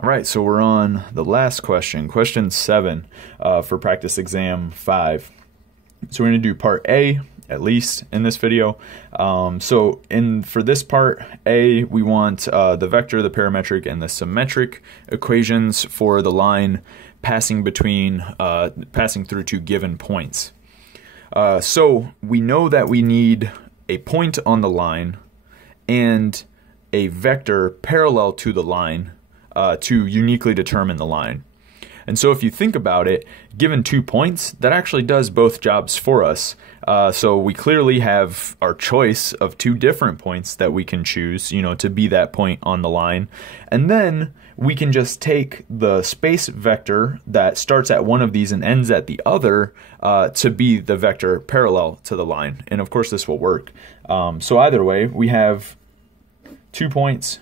All right, so we're on the last question, question 7 for practice exam 5. So we're going to do part A, at least in this video. For this part A, we want the vector, the parametric, and the symmetric equations for the line passing through two given points. So we know that we need a point on the line and a vector parallel to the line to uniquely determine the line. And so if you think about it, given 2 points, that actually does both jobs for us. So we clearly have our choice of 2 different points that we can choose, to be that point on the line. And then we can just take the space vector that starts at one of these and ends at the other to be the vector parallel to the line. And of course this will work. So either way, we have 2 points.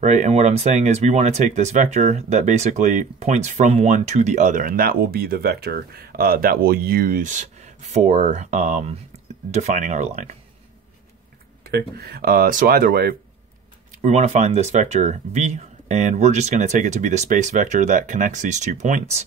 Right, and what I'm saying is we want to take this vector that basically points from one to the other, and that will be the vector that we'll use for defining our line. Okay, so either way, we want to find this vector v, and we're just going to take it to be the space vector that connects these 2 points.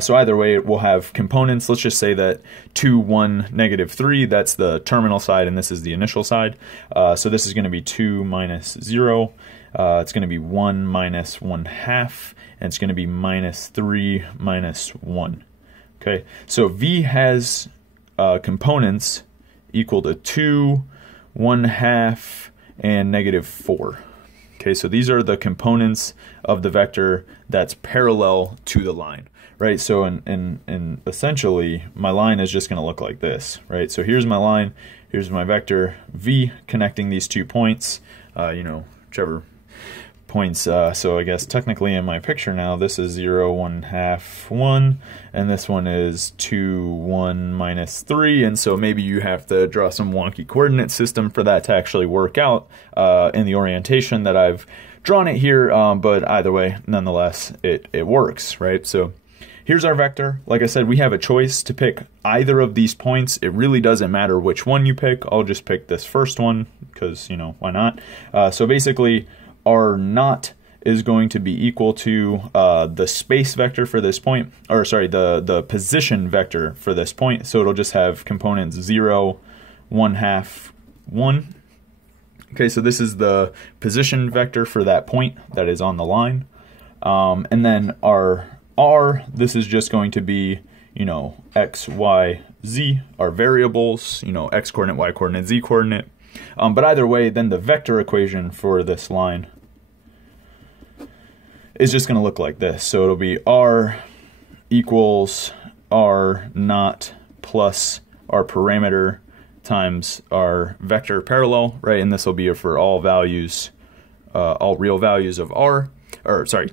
So either way, we'll have components. Let's just say that 2, 1, negative 3, that's the terminal side, and this is the initial side. So this is going to be 2 minus 0. It's going to be 1 minus 1/2, and it's going to be minus 3 minus 1. Okay, so v has components equal to 2, 1/2, and negative 4. Okay, so these are the components of the vector that's parallel to the line, right? So in essentially, my line is just going to look like this, right? So here's my line, here's my vector v connecting these 2 points, whichever points. So I guess technically in my picture now, this is 0, 1/2, 1, and this one is 2, 1, minus 3, and so maybe you have to draw some wonky coordinate system for that to actually work out in the orientation that I've drawn it here, but either way, nonetheless, it works, right? So here's our vector. Like I said, we have a choice to pick either of these points. It really doesn't matter which one you pick. I'll just pick this first one because, why not? So basically, R naught is going to be equal to the space vector for this point, or sorry, the position vector for this point. So it'll just have components 0, 1/2, 1. Okay, so this is the position vector for that point that is on the line. And then our R, this is just going to be, x, y, z, our variables, x coordinate, y coordinate, z coordinate. But either way, then the vector equation for this line is just going to look like this. So it'll be R equals R naught plus our parameter times our vector parallel, right? And this will be for all values, all real values of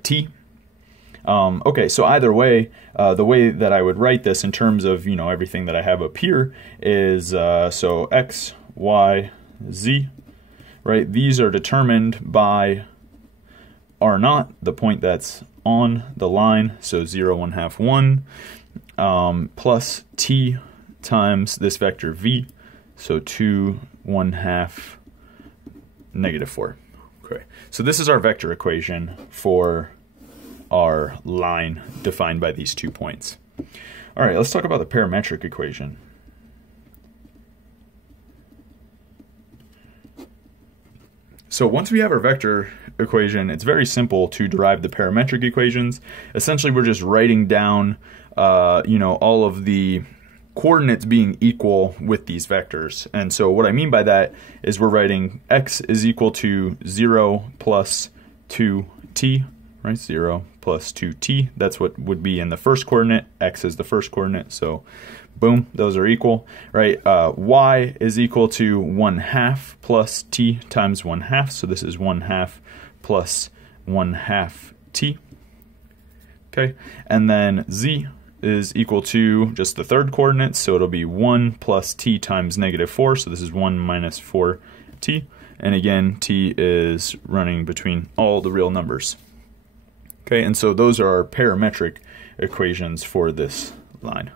t. Okay, so either way, the way that I would write this in terms of, everything that I have up here is, so x, y, z, right? These are determined by R naught, the point that's on the line, so 0, 1/2, 1, plus t times this vector v, so 2, 1/2, negative 4. Okay, so this is our vector equation for our line defined by these 2 points. All right, let's talk about the parametric equation. So once we have our vector equation, it's very simple to derive the parametric equations. Essentially, we're just writing down, all of the coordinates being equal with these vectors. And so what I mean by that is we're writing x is equal to 0 plus 2t, right? 0 plus 2t. That's what would be in the first coordinate. X is the first coordinate, so boom, those are equal, right? Y is equal to 1/2 plus t times 1/2, so this is 1/2 plus 1/2 t. Okay, and then z is equal to just the third coordinate, so it'll be 1 plus t times negative 4, so this is 1 minus 4t, and again, t is running between all the real numbers. Okay, and so those are our parametric equations for this line.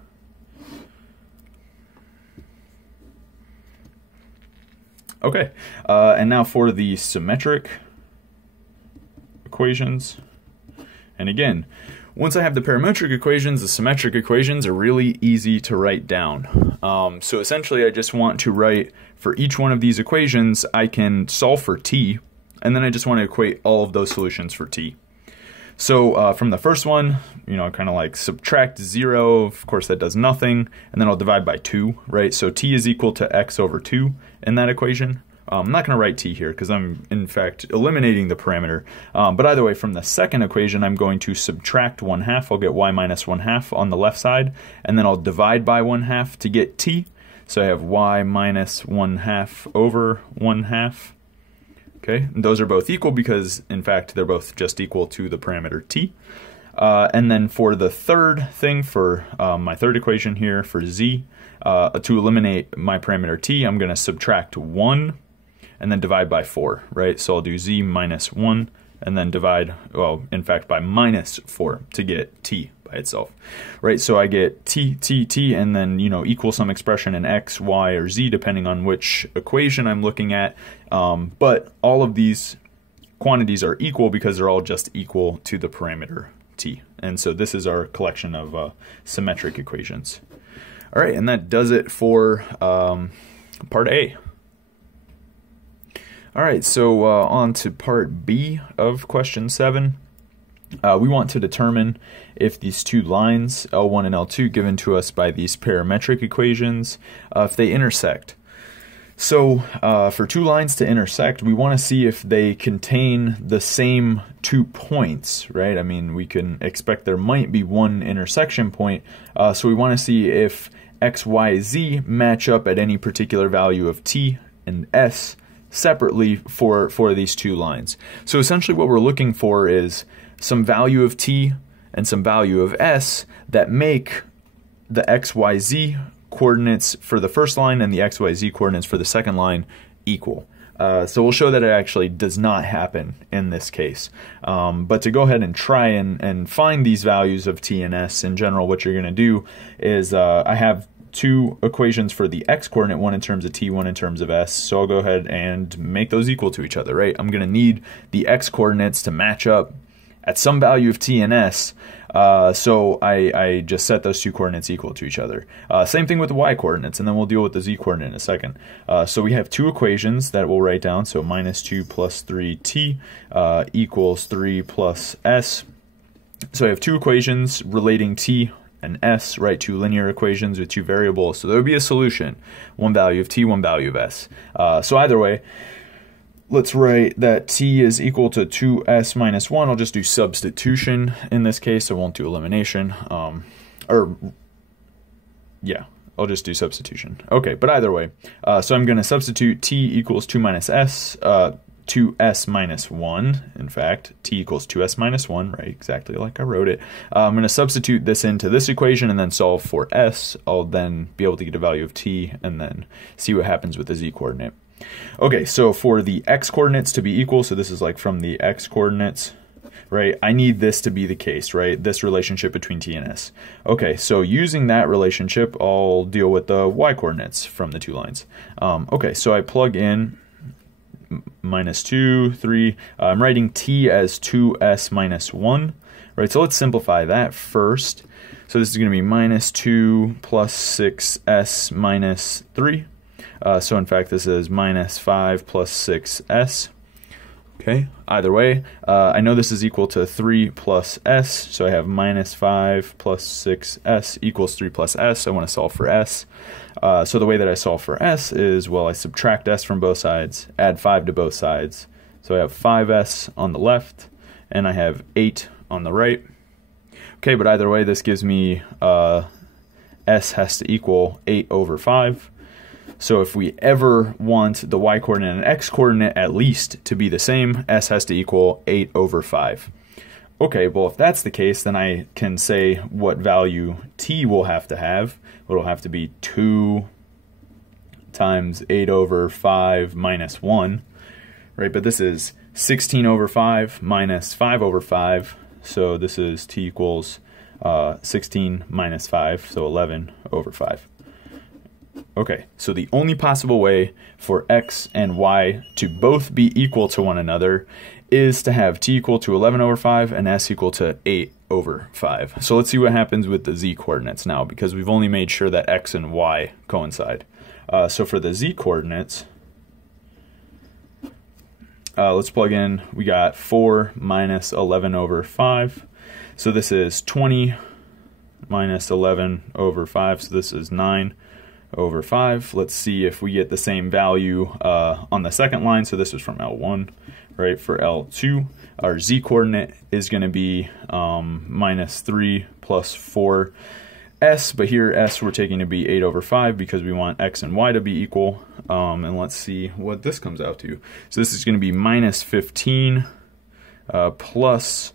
Okay, and now for the symmetric equations. And again, once I have the parametric equations, the symmetric equations are really easy to write down. So essentially, I just want to write for each one of these equations, I can solve for t, and then I just want to equate all of those solutions for t. So from the first one, kind of like subtract 0, of course that does nothing, and then I'll divide by 2, right? So t is equal to x over 2 in that equation. I'm not going to write t here because I'm, in fact, eliminating the parameter. But either way, from the second equation, I'm going to subtract 1/2. I'll get y minus 1/2 on the left side, and then I'll divide by 1/2 to get t. So I have y minus 1/2 over 1/2. Okay, and those are both equal because, in fact, they're both just equal to the parameter t. And then for the third thing, for my third equation here, for z, to eliminate my parameter t, I'm going to subtract 1 and then divide by 4, right? So I'll do z minus 1 and then divide, well, in fact, by minus 4 to get t by itself, right? So I get t, and then, equal some expression in x, y, or z, depending on which equation I'm looking at. But all of these quantities are equal because they're all just equal to the parameter t. And so this is our collection of symmetric equations. All right, and that does it for part A. All right, so on to part B of question 7. We want to determine if these two lines, L1 and L2, given to us by these parametric equations, if they intersect. So for two lines to intersect, we want to see if they contain the same 2 points, right? I mean, we can expect there might be one intersection point, so we want to see if x, y, z match up at any particular value of t and s separately for these two lines. So essentially what we're looking for is some value of t and some value of s that make the x, y, z coordinates for the first line and the x, y, z coordinates for the second line equal. So we'll show that it actually does not happen in this case. But to go ahead and try and find these values of t and s in general, what you're going to do is I have two equations for the x coordinate, one in terms of t, one in terms of s. So I'll go ahead and make those equal to each other, right? I'm going to need the x coordinates to match up at some value of t and s. So I just set those two coordinates equal to each other. Same thing with the y coordinates, and then we'll deal with the z coordinate in a second. So we have two equations that we'll write down. So minus 2 plus 3t equals 3 plus s. So I have two equations relating t and s, right? Two linear equations with two variables. So there would be a solution, one value of t, one value of s. So either way, let's write that t is equal to 2s minus 1. I'll just do substitution in this case. I won't do elimination. I'll just do substitution. Okay, but either way, so I'm going to substitute t equals 2 minus s, 2s minus 1. In fact, t equals 2s minus 1, right? Exactly like I wrote it. I'm going to substitute this into this equation and then solve for s. I'll then be able to get a value of t and then see what happens with the z coordinate. Okay, so for the x coordinates to be equal, so this is like from the x coordinates, right? I need this to be the case, right? This relationship between t and s. Okay, so using that relationship, I'll deal with the y coordinates from the two lines. Okay, so I plug in minus 2, 3. I'm writing t as 2s minus 1, right? So let's simplify that first. So this is going to be minus 2 plus 6s minus 3. So in fact, this is minus 5 plus 6s. Okay, either way, I know this is equal to 3 plus s, so I have minus 5 plus 6s equals 3 plus s. I want to solve for s. So the way that I solve for s is, well, I subtract s from both sides, add 5 to both sides. So I have 5s on the left, and I have 8 on the right. Okay, but either way, this gives me s has to equal 8 over 5. So if we ever want the y coordinate and x coordinate at least to be the same, s has to equal 8 over 5. Okay, well, if that's the case, then I can say what value t will have to have. It'll have to be 2 times 8 over 5 minus 1, right? But this is 16 over 5 minus 5 over 5. So this is t equals 16 minus 5, so 11 over 5. Okay, so the only possible way for x and y to both be equal to one another is to have t equal to 11 over 5 and s equal to 8 over 5. So let's see what happens with the z coordinates now, because we've only made sure that x and y coincide. So for the z coordinates, let's plug in, we got 4 minus 11 over 5. So this is 20 minus 11 over 5, so this is 9 over 5. Let's see if we get the same value on the second line. So this is from L1, right? For L2, our z coordinate is going to be minus 3 plus 4 s, but here s we're taking to be 8 over 5 because we want x and y to be equal. And let's see what this comes out to. So this is going to be minus 15 plus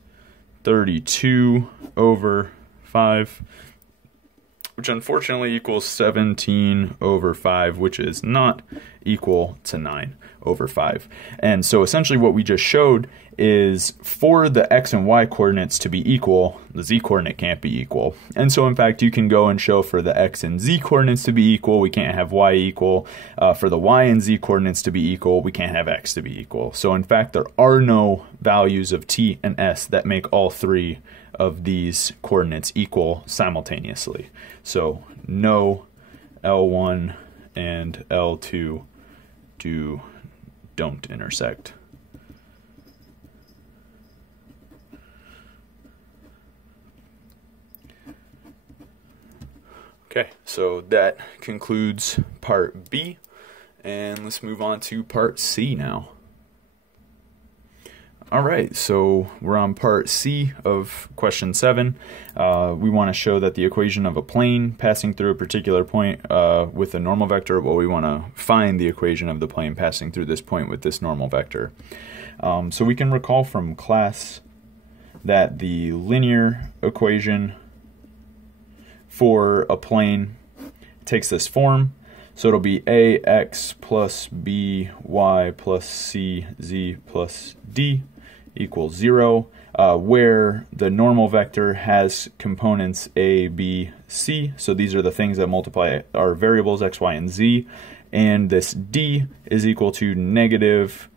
32 over 5, which unfortunately equals 17 over 5, which is not equal to 9 over 5. And so essentially what we just showed is for the x and y coordinates to be equal, the z coordinate can't be equal. And so in fact you can go and show for the x and z coordinates to be equal, we can't have y equal. For the y and z coordinates to be equal, we can't have x to be equal. So in fact there are no values of t and s that make all three of these coordinates equal simultaneously. So no L1 and L2 don't intersect. Okay, so that concludes part B, and let's move on to part C now. All right, so we're on part C of question 7. We want to show that the equation of a plane passing through a particular point with a normal vector, well, we want to find the equation of the plane passing through this point with this normal vector. So we can recall from class that the linear equation for a plane takes this form. So it'll be ax plus by plus cz plus d equals 0, where the normal vector has components a, b, c. So these are the things that multiply our variables x, y, and z. And this d is equal to negative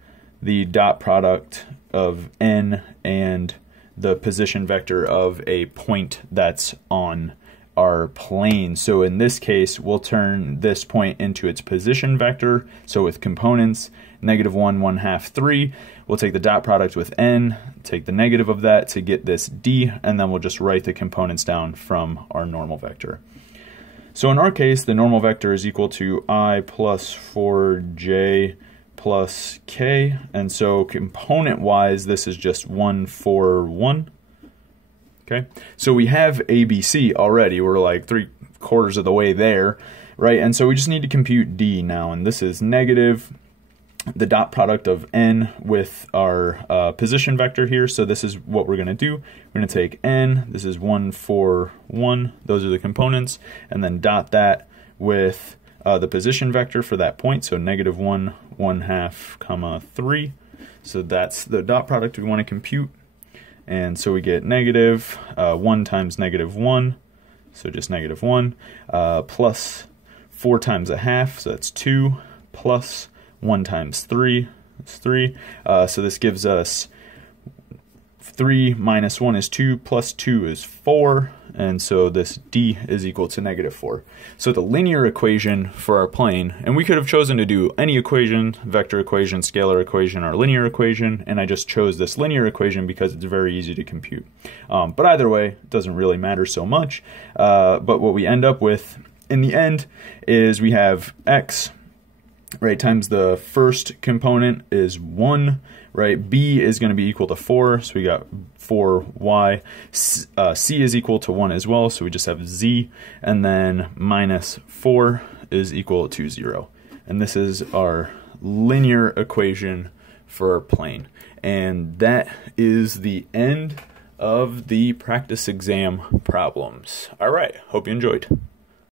the dot product of n and the position vector of a point that's on our plane. So in this case, we'll turn this point into its position vector. So with components, negative 1, 1/2, 3, we'll take the dot product with n, take the negative of that to get this d, and then we'll just write the components down from our normal vector. So in our case, the normal vector is equal to I plus 4j plus k, and so component-wise, this is just 1, 4, 1. Okay, so we have ABC already. We're like 3/4 of the way there, right? And so we just need to compute d now, and this is negative the dot product of n with our position vector here. So this is what we're going to do. We're going to take n, this is 1, 4, 1, those are the components, and then dot that with the position vector for that point, so negative 1, 1/2, 3. So that's the dot product we want to compute. And so we get negative 1 times negative 1, so just negative 1, plus 4 times 1/2, so that's 2, plus 1 times 3, that's 3. So this gives us 3 minus 1 is 2, plus 2 is 4, and so this d is equal to negative 4. So the linear equation for our plane, and we could have chosen to do any equation, vector equation, scalar equation, or linear equation, and I just chose this linear equation because it's very easy to compute. But either way, it doesn't really matter so much. But what we end up with in the end is we have x, right, times the first component is 1, right? B is going to be equal to 4, so we got 4y. C is equal to 1 as well, so we just have z, and then minus 4 is equal to 0. And this is our linear equation for our plane. And that is the end of the practice exam problems. All right, hope you enjoyed.